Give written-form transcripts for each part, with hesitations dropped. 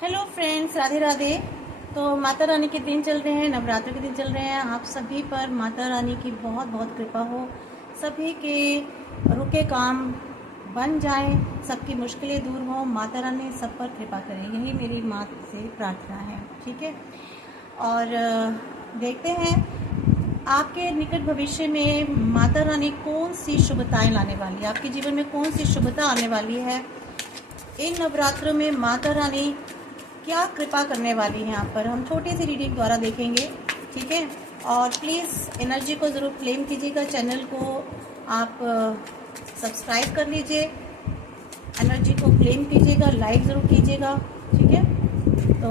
Hello friends, Radhe Radhe. तो माता रानी के दिन चल रहे हैं, नवरात्र के दिन चल रहे हैं। आप सभी पर माता रानी की बहुत बहुत कृपा हो, सभी के रुके काम बन जाएं, सबकी मुश्किलें दूर हो, माता रानी सब पर कृपा करें, यही मेरी माँ से प्रार्थना है। ठीक है। और देखते हैं आपके निकट भविष्य में माता रानी कौन सी शुभताएं लाने वाली है, आपके जीवन में कौन सी शुभता आने वाली है। इन नवरात्रों में माता रानी क्या कृपा करने वाली हैं आप पर, हम छोटी सी रीडिंग द्वारा देखेंगे। ठीक है। और प्लीज़ एनर्जी को ज़रूर क्लेम कीजिएगा, चैनल को आप सब्सक्राइब कर लीजिए, एनर्जी को क्लेम कीजिएगा, लाइक ज़रूर कीजिएगा। ठीक है। तो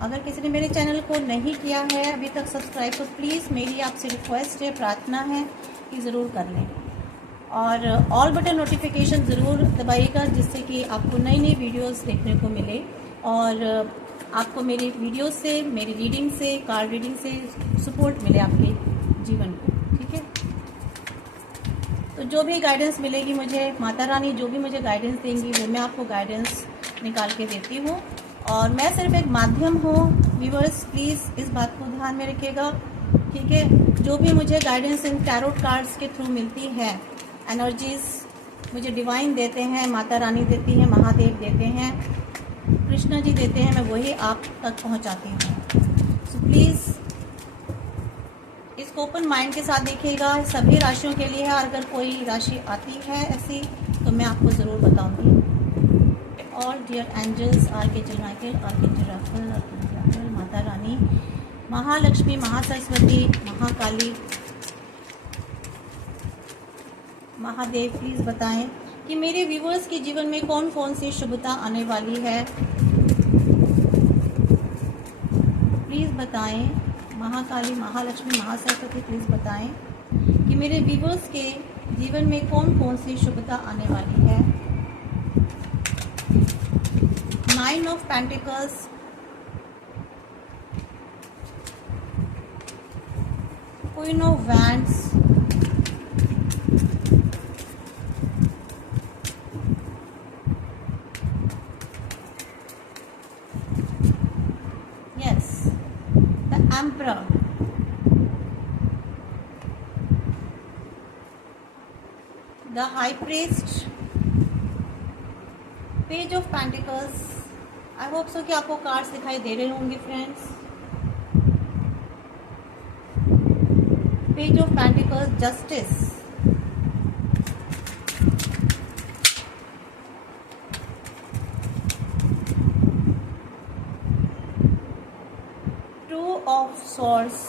अगर किसी ने मेरे चैनल को नहीं किया है अभी तक सब्सक्राइब, तो प्लीज़ मेरी आपसे रिक्वेस्ट है, प्रार्थना है कि ज़रूर कर लें। और ऑल बटन नोटिफिकेशन ज़रूर दबाइएगा, जिससे कि आपको नई नई वीडियोस देखने को मिले और आपको मेरी वीडियो से, मेरी रीडिंग से, कार्ड रीडिंग से सपोर्ट मिले आपके जीवन को। ठीक है। तो जो भी गाइडेंस मिलेगी मुझे, माता रानी जो भी मुझे गाइडेंस देंगी वो मैं आपको गाइडेंस निकाल के देती हूँ, और मैं सिर्फ एक माध्यम हूँ। व्यूअर्स प्लीज़ इस बात को ध्यान में रखिएगा। ठीक है। जो भी मुझे गाइडेंस इन टैरोट कार्ड्स के थ्रू मिलती है, एनर्जीज मुझे डिवाइन देते हैं, माता रानी देती हैं, महादेव देते हैं, कृष्णा जी देते हैं, मैं वही आप तक पहुंचाती हूँ। सो प्लीज़ इसको ओपन माइंड के साथ देखिएगा, सभी राशियों के लिए है। अगर कोई राशि आती है ऐसी तो मैं आपको ज़रूर बताऊंगी। और dear angels, archangel Michael, archangel Raphael, Mata Rani, Mahalakshmi, Mahasaraswati, Mahakali, Mahadev, please बताएं कि मेरे व्यूवर्स के जीवन में कौन कौन सी शुभता आने वाली है। प्लीज़ बताएं। महाकाली, महालक्ष्मी, महासरस्वती, प्लीज़ बताएं कि मेरे व्यूवर्स के जीवन में कौन कौन सी शुभता आने वाली है। 9 of pentacles, queen of wands, Emperor, the High Priest, Page of Pentacles। I hope so कि आपको कार्ड्स दिखाई दे रहे होंगे friends. Page of pentacles, justice, two of swords,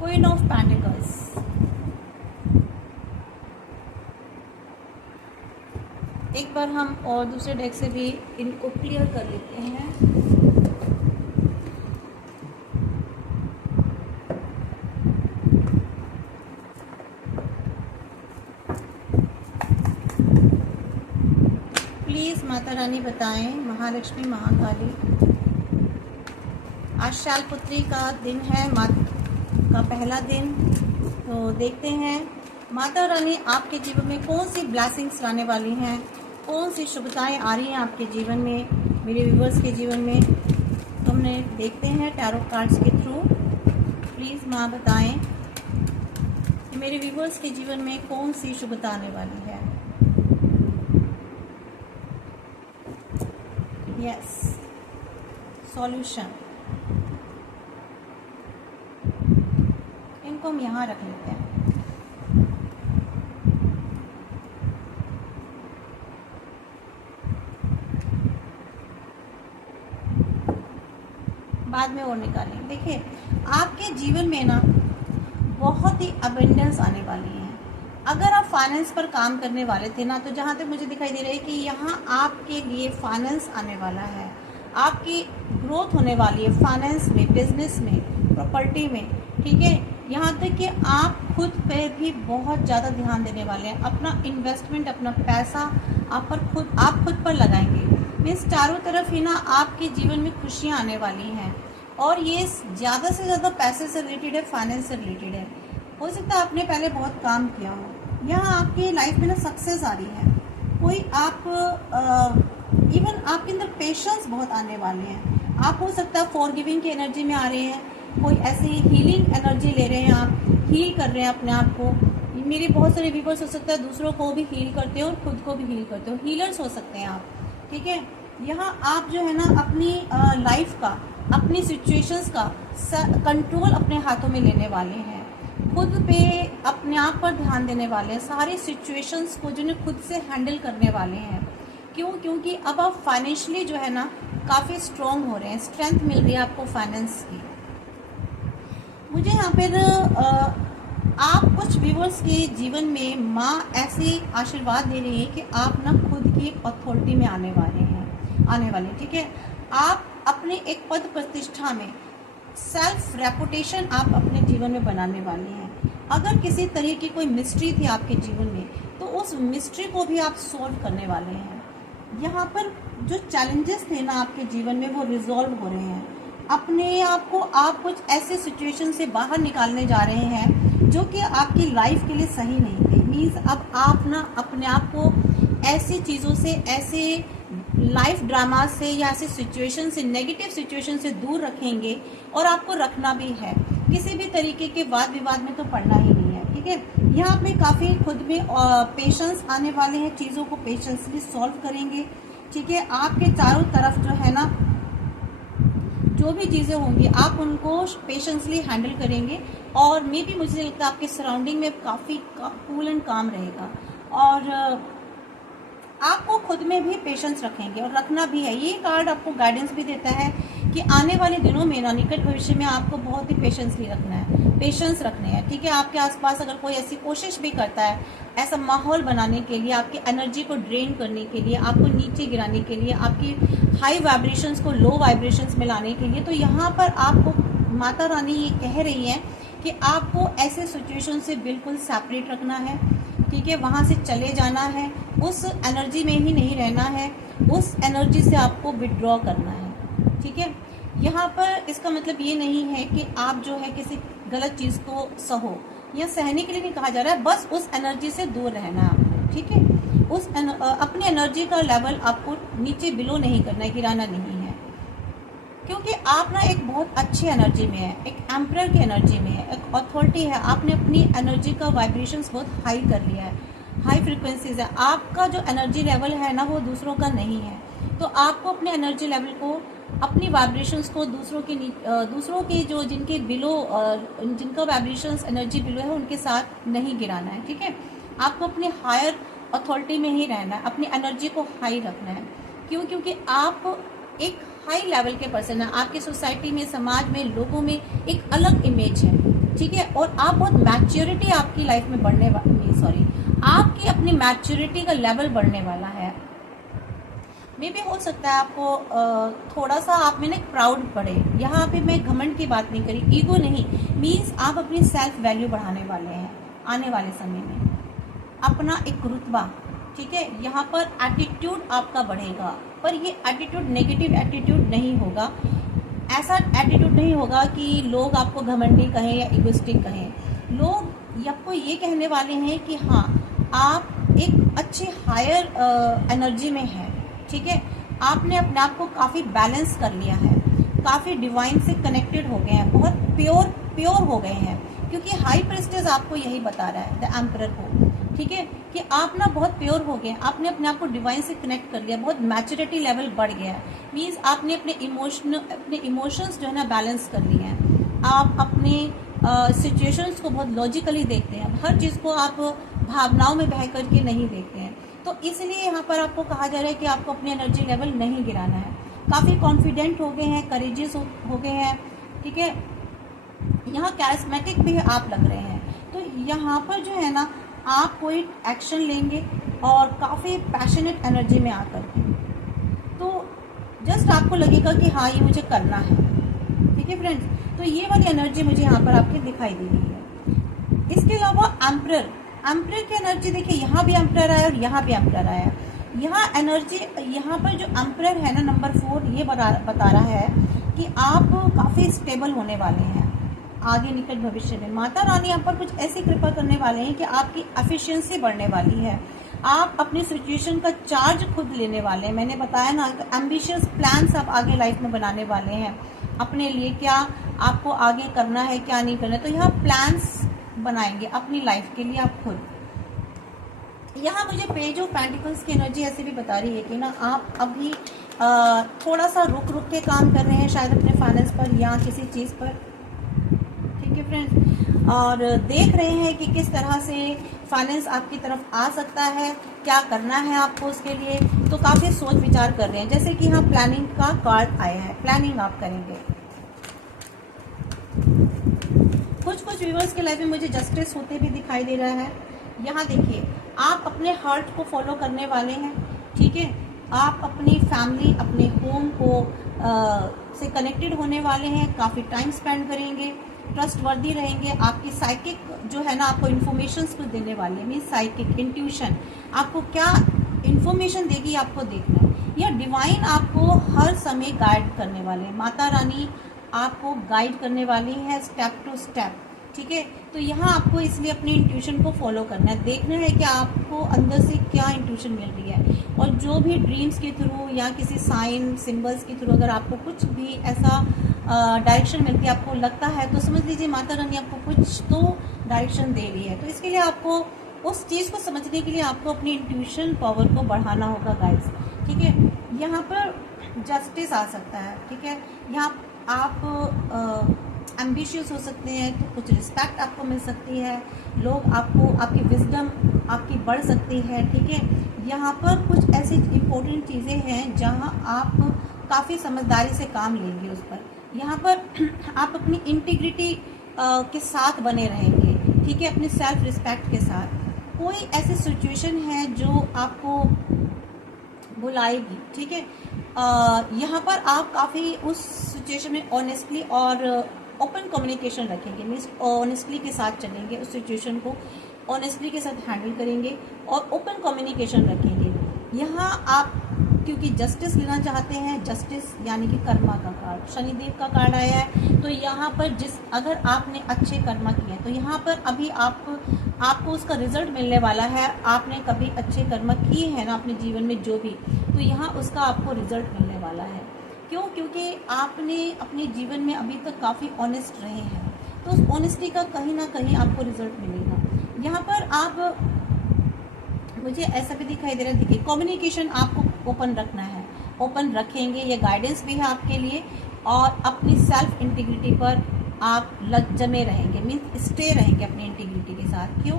queen of pentacles. एक बार हम और दूसरे डेक से भी इनको क्लियर कर लेते हैं। प्लीज माता रानी बताएं, महालक्ष्मी, महाकाली। आज शैलपुत्री का दिन है, का पहला दिन। तो देखते हैं माता रानी आपके जीवन में कौन सी ब्लेसिंग्स लाने वाली हैं, कौन सी शुभताएं आ रही हैं आपके जीवन में, मेरे व्यूवर्स के जीवन में। तो हमने देखते हैं टैरो कार्ड्स के थ्रू। प्लीज़ माँ बताएं कि मेरे व्यूवर्स के जीवन में कौन सी शुभता आने वाली है। Yes, solution. इनको हम यहाँ रख लेते हैं। बाद में और निकालेंगे। देखिए आपके जीवन में ना बहुत ही अबेंडेंस आने वाली है। अगर आप फाइनेंस पर काम करने वाले थे ना, तो जहाँ तक मुझे दिखाई दे रहा है कि यहाँ आपके लिए फाइनेंस आने वाला है, आपकी ग्रोथ होने वाली है फाइनेंस में, बिजनेस में, प्रॉपर्टी में। ठीक है। यहाँ तक कि आप खुद पे भी बहुत ज़्यादा ध्यान देने वाले हैं, अपना इन्वेस्टमेंट, अपना पैसा आप खुद पर लगाएंगे। मीन्स चारों तरफ ही ना आपके जीवन में खुशियाँ आने वाली हैं, और ये ज़्यादा से ज़्यादा पैसे से रिलेटेड है, फाइनेंस से रिलेटेड है। हो सकता है आपने पहले बहुत काम किया हो, यहाँ आपकी लाइफ में ना सक्सेस आ रही है, कोई आप इवन आपके अंदर पेशेंस बहुत आने वाले हैं। आप हो सकता है फॉरगिविंग की एनर्जी में आ रहे हैं, कोई ऐसी हीलिंग एनर्जी ले रहे हैं, आप हील कर रहे हैं अपने आप को। मेरे बहुत सारे व्यूवर्स हो सकता है दूसरों को भी हील करते हो और खुद को भी हील करते हो, हीलर्स हो सकते हैं आप, ठीक है। यहाँ आप जो है ना अपनी लाइफ का, अपनी सिचुएशंस का कंट्रोल अपने हाथों में लेने वाले हैं, खुद पे अपने आप पर ध्यान देने वाले हैं, सारी सिचुएशंस को जो है खुद से हैंडल करने वाले हैं। क्यों? क्योंकि अब आप फाइनेंशियली जो है ना काफ़ी स्ट्रॉन्ग हो रहे हैं, स्ट्रेंथ मिल रही है आपको फाइनेंस की। मुझे यहाँ पर आप कुछ व्यूवर्स के जीवन में माँ ऐसे आशीर्वाद दे रही है कि आप ना खुद की अथॉरिटी में आने वाले, ठीक है। आप अपने एक पद प्रतिष्ठा में सेल्फ रेपुटेशन आप अपने जीवन में बनाने वाले हैं। अगर किसी तरह की कोई मिस्ट्री थी आपके जीवन में तो उस मिस्ट्री को भी आप सॉल्व करने वाले हैं। यहाँ पर जो चैलेंजेस थे ना आपके जीवन में वो रिजॉल्व हो रहे हैं। अपने आप को आप कुछ ऐसे सिचुएशन से बाहर निकालने जा रहे हैं जो कि आपकी लाइफ के लिए सही नहीं थे। मीन्स अब आप ना अपने आप को ऐसी चीज़ों से, ऐसे लाइफ ड्रामा से या ऐसे सिचुएशन से, नेगेटिव सिचुएशन से दूर रखेंगे और आपको रखना भी है। किसी भी तरीके के वाद विवाद में तो पड़ना ही नहीं है, ठीक है। यहाँ पे काफ़ी खुद में पेशेंस आने वाले हैं, चीज़ों को पेशेंसली सॉल्व करेंगे, ठीक है। आपके चारों तरफ जो है ना जो भी चीज़ें होंगी आप उनको पेशेंसली हैंडल करेंगे और मे बी मुझे लगता है आपके सराउंडिंग में काफ़ी कूल एंड काम रहेगा और आपको खुद में भी पेशेंस रखेंगे और रखना भी है। ये कार्ड आपको गाइडेंस भी देता है कि आने वाले दिनों में ना, निकट भविष्य में आपको बहुत ही पेशेंसली रखना है, पेशेंस रखने हैं, ठीक है। आपके आसपास अगर कोई ऐसी कोशिश भी करता है ऐसा माहौल बनाने के लिए, आपकी एनर्जी को ड्रेन करने के लिए, आपको नीचे गिराने के लिए, आपकी हाई वाइब्रेशंस को लो वाइब्रेशंस में लाने के लिए, तो यहाँ पर आपको माता रानी ये कह रही है कि आपको ऐसे सिचुएशन से बिल्कुल सेपरेट रखना है, ठीक है। वहाँ से चले जाना है, उस एनर्जी में ही नहीं रहना है, उस एनर्जी से आपको विड्रॉ करना है, ठीक है। यहाँ पर इसका मतलब ये नहीं है कि आप जो है किसी गलत चीज़ को सहो या सहने के लिए नहीं कहा जा रहा है, बस उस एनर्जी से दूर रहना है आपको, ठीक है। अपनी एनर्जी का लेवल आपको नीचे बिलो नहीं करना है, गिराना नहीं है, क्योंकि आप ना एक बहुत अच्छी एनर्जी में है, एक एम्परर की एनर्जी में है, एक अथॉरिटी है। आपने अपनी एनर्जी का वाइब्रेशंस बहुत हाई कर लिया है, हाई फ्रिक्वेंसीज है। आपका जो एनर्जी लेवल है ना वो दूसरों का नहीं है, तो आपको अपने एनर्जी लेवल को, अपनी वाइब्रेशंस को दूसरों के जो जिनके बिलो, जिनका वाइब्रेशंस एनर्जी बिलो है उनके साथ नहीं गिराना है, ठीक है। आपको अपने हायर अथॉरिटी में ही रहना है, अपनी एनर्जी को हाई रखना है। क्यों? क्योंकि आप एक हाई लेवल के पर्सन है, आपकी सोसाइटी में, समाज में, लोगों में एक अलग इमेज है, ठीक है। और आप बहुत मैच्योरिटी आपकी लाइफ में आपकी अपनी मैच्योरिटी का लेवल बढ़ने वाला है। मे भी हो सकता है आपको थोड़ा सा आप में ना प्राउड बढ़े। यहाँ पे मैं घमंड की बात नहीं करी, ईगो नहीं, मीन्स आप अपनी सेल्फ वैल्यू बढ़ाने वाले हैं आने वाले समय में, अपना एक रुतबा, ठीक है। यहाँ पर एटीट्यूड आपका बढ़ेगा, पर ये एटीट्यूड नेगेटिव एटीट्यूड नहीं होगा। ऐसा एटीट्यूड नहीं होगा कि लोग आपको घमंडी कहें या इगोइस्टिक कहें। लोग आपको ये कहने वाले हैं कि हाँ आप एक अच्छी हायर एनर्जी में हैं, ठीक है। आपने अपने आप को काफ़ी बैलेंस कर लिया है, काफ़ी डिवाइन से कनेक्टेड हो गए हैं, बहुत प्योर हो गए हैं, क्योंकि हाई प्रेस्टेज आपको यही बता रहा है, द एम्परर को, ठीक है, कि आप ना बहुत प्योर हो गए, आपने अपने आप को डिवाइन से कनेक्ट कर लिया, बहुत मैच्योरिटी लेवल बढ़ गया है। मीन्स आपने अपने इमोशंस जो है ना बैलेंस कर लिए हैं। आप अपने सिचुएशंस को बहुत लॉजिकली देखते हैं, हर चीज़ को आप भावनाओं में बह करके नहीं देखते हैं। तो इसलिए यहाँ पर आपको कहा जा रहा है कि आपको अपनी एनर्जी लेवल नहीं गिराना है। काफ़ी कॉन्फिडेंट हो गए हैं, करेजियस हो गए हैं, ठीक है। यहाँ कैरिस्मेटिक भी आप लग रहे हैं। तो यहाँ पर जो है ना आप कोई एक्शन लेंगे और काफ़ी पैशनेट एनर्जी में आकर के, तो जस्ट आपको लगेगा कि हाँ ये मुझे करना है, ठीक है फ्रेंड्स। तो ये वाली एनर्जी मुझे यहाँ पर आपकी दिखाई दे रही है। इसके अलावा एम्परर की एनर्जी देखिए, यहाँ भी एम्परर आया और यहाँ भी एम्परर आया। यहाँ एनर्जी, यहाँ पर जो एम्परर है ना नंबर 4, ये बता रहा है कि आप काफ़ी स्टेबल होने वाले हैं, आगे निकट भविष्य में माता रानी आप पर कुछ ऐसी कृपा करने वाले हैं कि आपकी एफिशिएंसी बढ़ने वाली है। आप अपनी सिचुएशन का चार्ज खुद लेने वाले हैं। मैंने बताया ना, एम्बिशियस प्लान्स आप आगे लाइफ में बनाने वाले हैं अपने लिए, क्या आपको आगे करना है क्या नहीं करना है, तो यहाँ प्लान्स बनाएंगे अपनी लाइफ के लिए आप खुद। यहाँ मुझे पेज ऑफ पेंटिकल्स की एनर्जी ऐसे भी बता रही है कि ना आप अभी थोड़ा सा रुक रुक के काम कर रहे हैं शायद अपने फाइनेंस पर या किसी चीज़ पर, ठीक है फ्रेंड्स, और देख रहे हैं कि किस तरह से फाइनेंस आपकी तरफ आ सकता है, क्या करना है आपको उसके लिए। तो काफ़ी सोच विचार कर रहे हैं, जैसे कि यहाँ प्लानिंग का कार्ड आया है, प्लानिंग आप करेंगे। कुछ व्यूअर्स के लाइफ में मुझे जस्टिस होते भी दिखाई दे रहा है। यहाँ देखिए, आप अपने हार्ट को फॉलो करने वाले हैं, ठीक है। आप अपनी फैमिली, अपने होम को से कनेक्टेड होने वाले हैं, काफ़ी टाइम स्पेंड करेंगे, ट्रस्टवर्दी रहेंगे। आपकी साइकिक जो है ना आपको इन्फॉर्मेशंस कुछ देने वाली है, मीन साइकिक इंट्यूशन आपको क्या इन्फॉर्मेशन देगी आपको देखना है। या डिवाइन आपको हर समय गाइड करने वाले हैं, माता रानी आपको गाइड करने वाली है स्टेप टू स्टेप, ठीक है। तो यहाँ आपको इसलिए अपनी इंट्यूशन को फॉलो करना है, देखना है कि आपको अंदर से क्या इंट्यूशन मिल रही है। और जो भी ड्रीम्स के थ्रू या किसी साइन सिंबल्स के थ्रू अगर आपको कुछ भी ऐसा डायरेक्शन मिलती है, आपको लगता है, तो समझ लीजिए माता रानी आपको कुछ तो डायरेक्शन दे रही है। तो इसके लिए आपको उस चीज़ को समझने के लिए आपको अपनी इंट्यूशन पावर को बढ़ाना होगा गाइस, ठीक है। यहाँ पर जस्टिस आ सकता है, ठीक है। यहाँ आप एम्बिशियस हो सकते हैं, तो कुछ रिस्पेक्ट आपको मिल सकती है, लोग आपको, आपकी विजडम आपकी बढ़ सकती है, ठीक है। यहाँ पर कुछ ऐसी इम्पोर्टेंट चीज़ें हैं जहाँ आप काफ़ी समझदारी से काम लेंगे उस पर। यहाँ पर आप अपनी इंटीग्रिटी के साथ बने रहेंगे, ठीक है, अपनी सेल्फ रिस्पेक्ट के साथ। कोई ऐसी सिचुएशन है जो आपको बुलाएगी, ठीक है। यहाँ पर आप काफ़ी उस सिचुएशन में ऑनेस्टली और ओपन कम्युनिकेशन रखेंगे, मीन्स ऑनेस्टली के साथ चलेंगे, उस सिचुएशन को ऑनेस्टली के साथ हैंडल करेंगे और ओपन कम्युनिकेशन रखेंगे। यहाँ आप क्योंकि जस्टिस लेना चाहते हैं, जस्टिस यानी कि कर्मा का कार्ड, शनिदेव का कार्ड आया है, तो यहाँ पर अगर आपने अच्छे कर्मा किए तो यहाँ पर अभी आपको उसका रिजल्ट मिलने वाला है। आपने कभी अच्छे कर्मा किए हैं ना अपने जीवन में जो भी, तो यहाँ उसका आपको रिजल्ट मिलने वाला है। क्यों? क्योंकि आपने अपने जीवन में अभी तक काफ़ी ऑनेस्ट रहे हैं, तो उस ऑनेस्टी का कहीं ना कहीं आपको रिजल्ट मिलेगा। यहाँ पर आप, मुझे ऐसा भी दिखाई दे रहा है, देखिए कम्युनिकेशन आपको ओपन रखना है, ओपन रखेंगे, ये गाइडेंस भी है आपके लिए। और अपनी सेल्फ इंटीग्रिटी पर आप जमे रहेंगे, मीन्स स्टे रहेंगे अपनी इंटीग्रिटी के साथ। क्यों?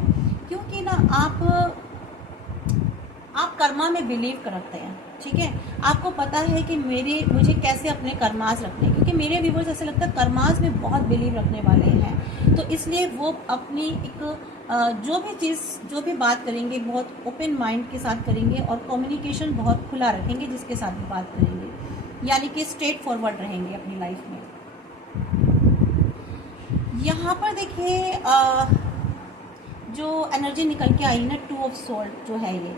क्योंकि ना आप कर्मा में बिलीव रखते हैं, ठीक है। आपको पता है कि मुझे कैसे अपने कर्मास रखने हैं, क्योंकि मेरे व्यूवर्स ऐसे लगता है कर्मास में बहुत बिलीव रखने वाले हैं, तो इसलिए वो अपनी एक जो भी चीज़, जो भी बात करेंगे बहुत ओपन माइंड के साथ करेंगे और कम्युनिकेशन बहुत खुला रखेंगे जिसके साथ भी बात करेंगे, यानी कि स्ट्रेट फॉरवर्ड रहेंगे अपनी लाइफ में। यहाँ पर देखिए जो एनर्जी निकल के आई ना, 2 ऑफ सोल्ड जो है ये,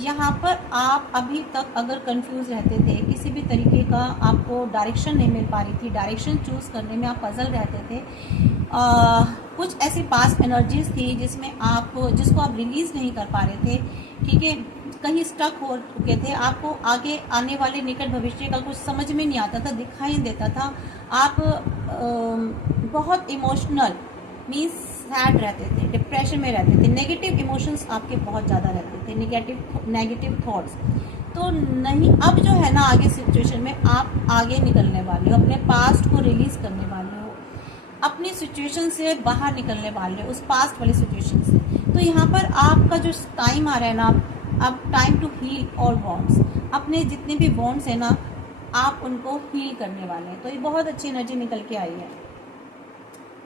यहाँ पर आप अभी तक अगर कंफ्यूज रहते थे, किसी भी तरीके का आपको डायरेक्शन नहीं मिल पा रही थी, डायरेक्शन चूज़ करने में आप पजल रहते थे, कुछ ऐसी पास्ट एनर्जीज थी जिसको आप रिलीज़ नहीं कर पा रहे थे, ठीक है, कहीं स्टक हो चुके थे, आपको आगे आने वाले निकट भविष्य का कुछ समझ में नहीं आता था, दिखाई नहीं देता था, आप बहुत इमोशनल मीन्स सैड रहते थे, डिप्रेशन में रहते थे, नेगेटिव इमोशंस आपके बहुत ज़्यादा रहते थे, नेगेटिव थॉट्स। तो नहीं, अब जो है ना आगे सिचुएशन में आप आगे निकलने वाले हो, अपने पास्ट को रिलीज़ करने वाले हो, अपनी सिचुएशन से बाहर निकलने वाले हो, उस पास्ट वाली सिचुएशन से। तो यहाँ पर आपका जो टाइम आ रहा है ना, अब time to heal all wounds, अपने जितने भी वॉन्ट्स हैं ना आप उनको हील करने वाले हैं। तो ये बहुत अच्छी एनर्जी निकल के आई है।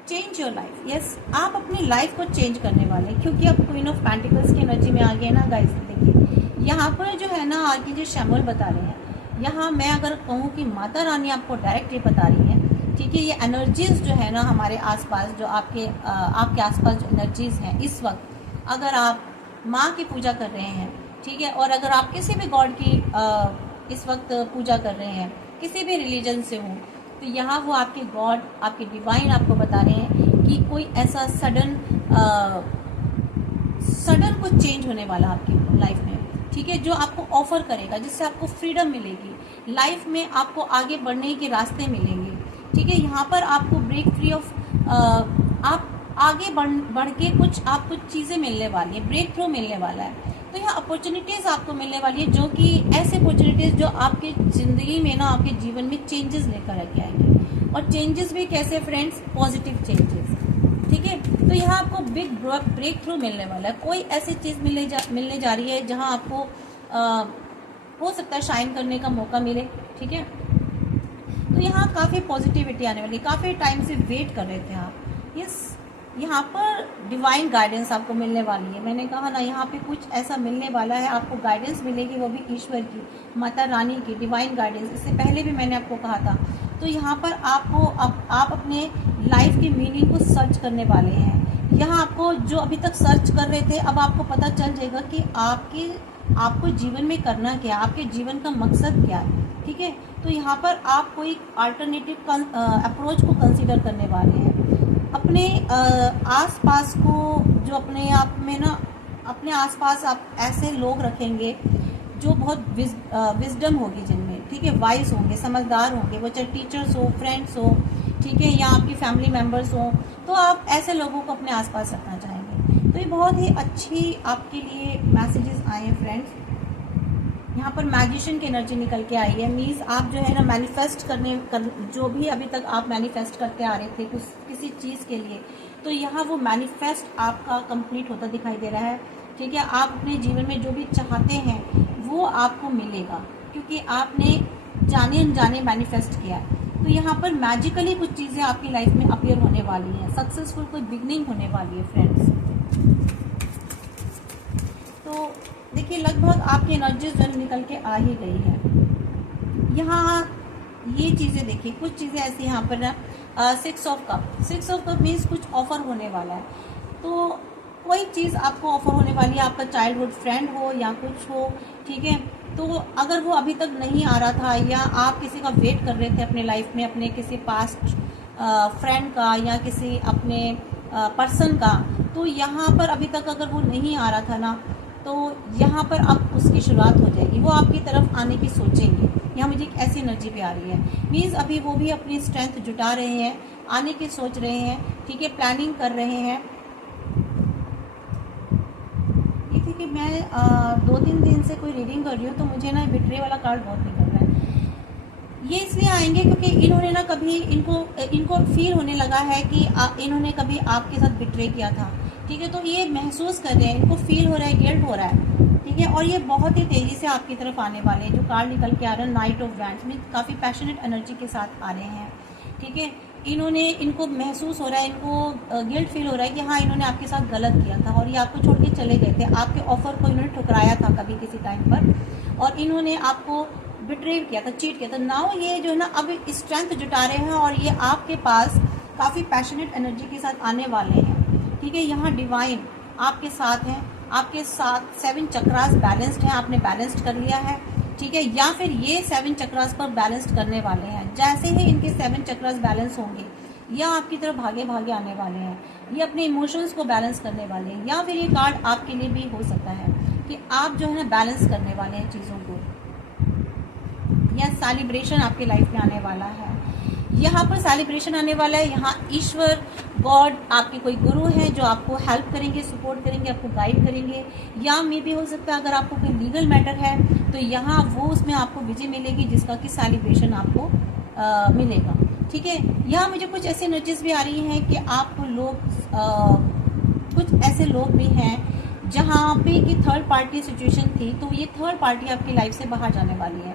चेंज योर लाइफ, यस, आप अपनी लाइफ को चेंज करने वाले हैं, क्योंकि आप क्वीन ऑफ पेंटिकल्स की एनर्जी में आ गए ना गाइस। देखिए यहाँ पर जो है ना आगे जो शैमुल बता रहे हैं, यहाँ मैं अगर कहूँ कि माता रानी आपको डायरेक्ट ये बता रही है, ठीक है, ये एनर्जीज जो है ना हमारे आसपास, जो आपके आसपास जो एनर्जीज हैं इस वक्त, अगर आप माँ की पूजा कर रहे हैं, ठीक है, और अगर आप किसी भी गॉड की इस वक्त पूजा कर रहे हैं, किसी भी रिलीजन से हो, तो यहाँ वो आपके गॉड, आपके डिवाइन आपको बता रहे हैं कि कोई ऐसा सडन कुछ चेंज होने वाला आपकी लाइफ में, ठीक है, जो आपको ऑफर करेगा, जिससे आपको फ्रीडम मिलेगी लाइफ में, आपको आगे बढ़ने के रास्ते मिलेंगे, ठीक है। यहाँ पर आपको ब्रेक फ्री ऑफ आप आगे बढ़ के कुछ चीज़ें मिलने वाली है, ब्रेक थ्रू मिलने वाला है। तो यहाँ अपॉर्चुनिटीज़ आपको मिलने वाली है, जो कि ऐसे अपॉर्चुनिटीज़ जो आपकी ज़िंदगी में ना, आपके जीवन में चेंजेस लेकर के आएंगे। और चेंजेस भी कैसे फ्रेंड्स? पॉजिटिव चेंजेस, ठीक है। तो यहाँ आपको बिग ब्रेक थ्रू मिलने वाला है। कोई ऐसी चीज़ मिलने जा रही है जहाँ आपको हो सकता है शाइन करने का मौका मिले, ठीक है। तो यहाँ काफ़ी पॉजिटिविटी आने वाली है। काफ़ी टाइम से वेट कर रहे थे आप। यहाँ पर डिवाइन गाइडेंस आपको मिलने वाली है। मैंने कहा ना, यहाँ पे कुछ ऐसा मिलने वाला है, आपको गाइडेंस मिलेगी, वो भी ईश्वर की, माता रानी की डिवाइन गाइडेंस। इससे पहले भी मैंने आपको कहा था। तो यहाँ पर आप अपने लाइफ की मीनिंग को सर्च करने वाले हैं। यहाँ आपको जो अभी तक सर्च कर रहे थे, अब आपको पता चल जाएगा कि आपको जीवन में करना क्या है, आपके जीवन का मकसद क्या है, ठीक है। तो यहाँ पर आप कोई अल्टरनेटिव अप्रोच को कंसीडर करने वाले हैं। अपने आसपास को, जो अपने आप में ना, अपने आसपास आप ऐसे लोग रखेंगे जो बहुत विजडम होगी जिनमें, ठीक है, वाइज होंगे, समझदार होंगे, वो चाहे टीचर्स हो, फ्रेंड्स हो, ठीक है, या आपकी फैमिली मेम्बर्स हो। तो आप ऐसे लोगों को अपने आसपास रखना चाहेंगे। तो ये बहुत ही अच्छी आपके लिए मैसेजेस आए हैं फ्रेंड्स। यहाँ पर मैजिशियन की एनर्जी निकल के आई है। मीन्स आप जो है ना मैनिफेस्ट जो भी अभी तक आप मैनिफेस्ट करते आ रहे थे किसी चीज़ के लिए, तो यहाँ वो मैनिफेस्ट आपका कंप्लीट होता दिखाई दे रहा है, ठीक है। आप अपने जीवन में जो भी चाहते हैं वो आपको मिलेगा, क्योंकि आपने जाने अनजाने मैनिफेस्ट किया है। तो यहाँ पर मैजिकली कुछ चीज़ें आपकी लाइफ में अपीयर होने वाली हैं। सक्सेसफुल कोई बिगनिंग होने वाली है फ्रेंड्स। तो देखिए, लगभग आपकी एनर्जीज जो निकल के आ ही गई है। यहाँ ये चीज़ें देखिए, कुछ चीज़ें ऐसी यहाँ पर ना, 6 ऑफ कप मीन्स कुछ ऑफर होने वाला है। तो कोई चीज़ आपको ऑफर होने वाली है, आपका चाइल्डहुड फ्रेंड हो या कुछ हो, ठीक है। तो अगर वो अभी तक नहीं आ रहा था, या आप किसी का वेट कर रहे थे अपने लाइफ में, अपने किसी पास्ट फ्रेंड का या किसी अपने पर्सन का, तो यहाँ पर अभी तक अगर वो नहीं आ रहा था ना, तो यहाँ पर अब उसकी शुरुआत हो जाएगी। वो आपकी तरफ आने की सोचेंगे। यहाँ मुझे एक ऐसी एनर्जी भी आ रही है। मीन्स अभी वो भी अपनी स्ट्रेंथ जुटा रहे हैं, आने की सोच रहे हैं, ठीक है, प्लानिंग कर रहे हैं। ये थी कि मैं 2-3 दिन से कोई रीडिंग कर रही हूँ, तो मुझे ना बिट्रे वाला कार्ड बहुत निकल रहा है। ये इसलिए आएंगे क्योंकि इन्होंने ना कभी इनको फील होने लगा है कि इन्होंने कभी आपके साथ बिट्रे किया था, ठीक है। तो ये महसूस कर रहे हैं, इनको फील हो रहा है, गिल्ट हो रहा है, ठीक है। और ये बहुत ही तेज़ी से आपकी तरफ आने वाले हैं। जो कार्ड निकल के आ रहा है, नाइट ऑफ वैंड्स में, काफ़ी पैशनेट एनर्जी के साथ आ रहे हैं, ठीक है। इनको महसूस हो रहा है, इनको गिल्ट फील हो रहा है कि हाँ, इन्होंने आपके साथ गलत किया था और ये आपको छोड़ के चले गए थे। आपके ऑफर को इन्होंने ठुकराया था कभी किसी टाइम पर, और इन्होंने आपको बिट्रे किया था, चीट किया था। नाउ ये जो है ना, अब स्ट्रेंथ जुटा रहे हैं और ये आपके पास काफ़ी पैशनेट एनर्जी के साथ आने वाले हैं, ठीक है। यहाँ डिवाइन आपके साथ हैं, आपके साथ 7 चक्रास बैलेंस्ड हैं, आपने बैलेंस्ड कर लिया है, ठीक है। या फिर ये 7 चक्रास पर बैलेंस्ड करने वाले हैं। जैसे ही इनके 7 चक्रास बैलेंस होंगे, या आपकी तरफ भागे भागे आने वाले हैं, ये अपने इमोशंस को बैलेंस करने वाले हैं। या फिर ये कार्ड आपके लिए भी हो सकता है कि आप जो है ना बैलेंस करने वाले हैं चीज़ों को, या सेलिब्रेशन आपके लाइफ में आने वाला है। यहाँ पर सेलिब्रेशन आने वाला है। यहाँ ईश्वर, गॉड, आपके कोई गुरु हैं जो आपको हेल्प करेंगे, सपोर्ट करेंगे, आपको गाइड करेंगे। या मे भी हो सकता है अगर आपको कोई लीगल मैटर है, तो यहाँ वो उसमें आपको विजय मिलेगी, जिसका कि सेलिब्रेशन आपको मिलेगा, ठीक है। यहाँ मुझे कुछ ऐसी एनर्जीज भी आ रही हैं कि आपको कुछ ऐसे लोग भी हैं जहाँ पे कि थर्ड पार्टी सिचुएशन थी, तो ये थर्ड पार्टी आपकी लाइफ से बाहर जाने वाली है,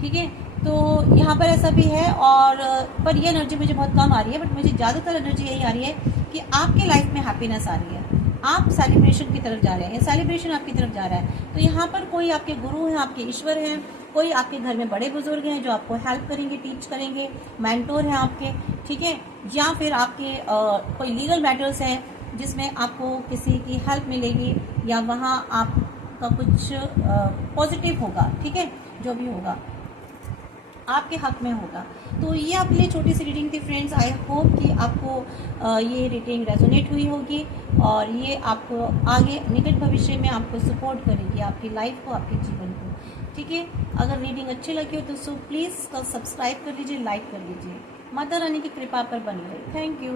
ठीक है। तो यहाँ पर ऐसा भी है, और पर ये एनर्जी मुझे बहुत कम आ रही है, बट मुझे ज़्यादातर एनर्जी यही आ रही है कि आपके लाइफ में हैप्पीनेस आ रही है, आप सेलिब्रेशन की तरफ जा रहे हैं, सेलिब्रेशन आपकी तरफ जा रहा है। तो यहाँ पर कोई आपके गुरु हैं, आपके ईश्वर हैं, कोई आपके घर में बड़े बुजुर्ग हैं जो आपको हेल्प करेंगे, टीच करेंगे, मेंटोर हैं आपके, ठीक है। या फिर आपके कोई लीगल मैटर्स हैं जिसमें आपको किसी की हेल्प मिलेगी, या वहाँ आपका कुछ पॉजिटिव होगा, ठीक है, जो भी होगा। आपके हक में होगा। तो ये आपके लिए छोटी सी रीडिंग थी फ्रेंड्स। आई होप कि आपको ये रीडिंग रेजोनेट हुई होगी और ये आपको आगे निकट भविष्य में आपको सपोर्ट करेगी, आपकी लाइफ को, आपके जीवन को। ठीक है, अगर रीडिंग अच्छी लगी हो तो प्लीज़ सब्सक्राइब कर लीजिए, लाइक कर लीजिए। माता रानी की कृपा पर बनी रहे। Thank you.